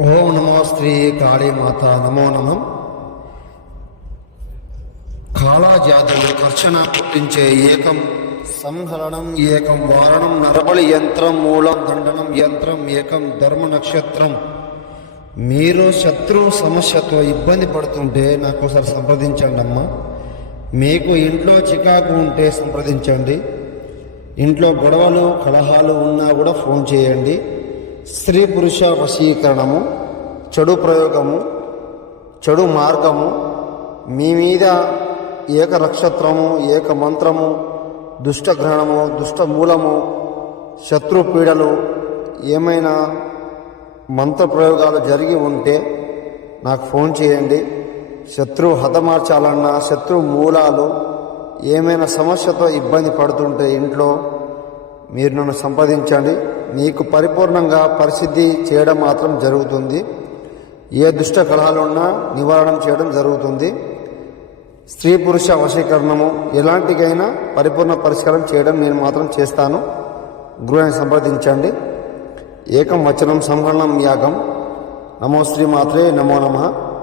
ఓం నమో శ్రీ కాళీమాత నమో నమం. కాళాజాతులు కర్షణ పుట్టించే ఏకం సంహరణం ఏకం వారణం నరబలి యంత్రం మూలం దండనం యంత్రం ఏకం ధర్మ నక్షత్రం. మీరు శత్రు సమస్యతో ఇబ్బంది పడుతుంటే నాకు ఒకసారి సంప్రదించండి అమ్మా. మీకు ఇంట్లో చికాకు ఉంటే సంప్రదించండి. ఇంట్లో గొడవలు కలహాలు ఉన్నా కూడా ఫోన్ చేయండి. స్త్రీ పురుష వశీకరణము చెడు ప్రయోగము చెడు మార్గము మీ మీద ఏక నక్షత్రము ఏక మంత్రము దుష్టగ్రహణము దుష్ట మూలము శత్రు పీడలు ఏమైనా మంత్ర ప్రయోగాలు జరిగి ఉంటే నాకు ఫోన్ చేయండి. శత్రువు హతమార్చాలన్నా శత్రు మూలాలు ఏమైనా సమస్యతో ఇబ్బంది పడుతుంటే ఇంట్లో మీరు నన్ను సంప్రదించండి. మీకు పరిపూర్ణంగా పరిశుద్ధి చేయడం మాత్రం జరుగుతుంది. ఏ దుష్ట కళాలున్నా నివారణ చేయడం జరుగుతుంది. స్త్రీ పురుష వశీకరణము ఎలాంటికైనా పరిపూర్ణ పరిష్కారం చేయడం నేను మాత్రం చేస్తాను. గురువుని సంప్రదించండి. ఏకం వచనం సంహరణం యాగం. నమో శ్రీ మాత్రే నమో నమ.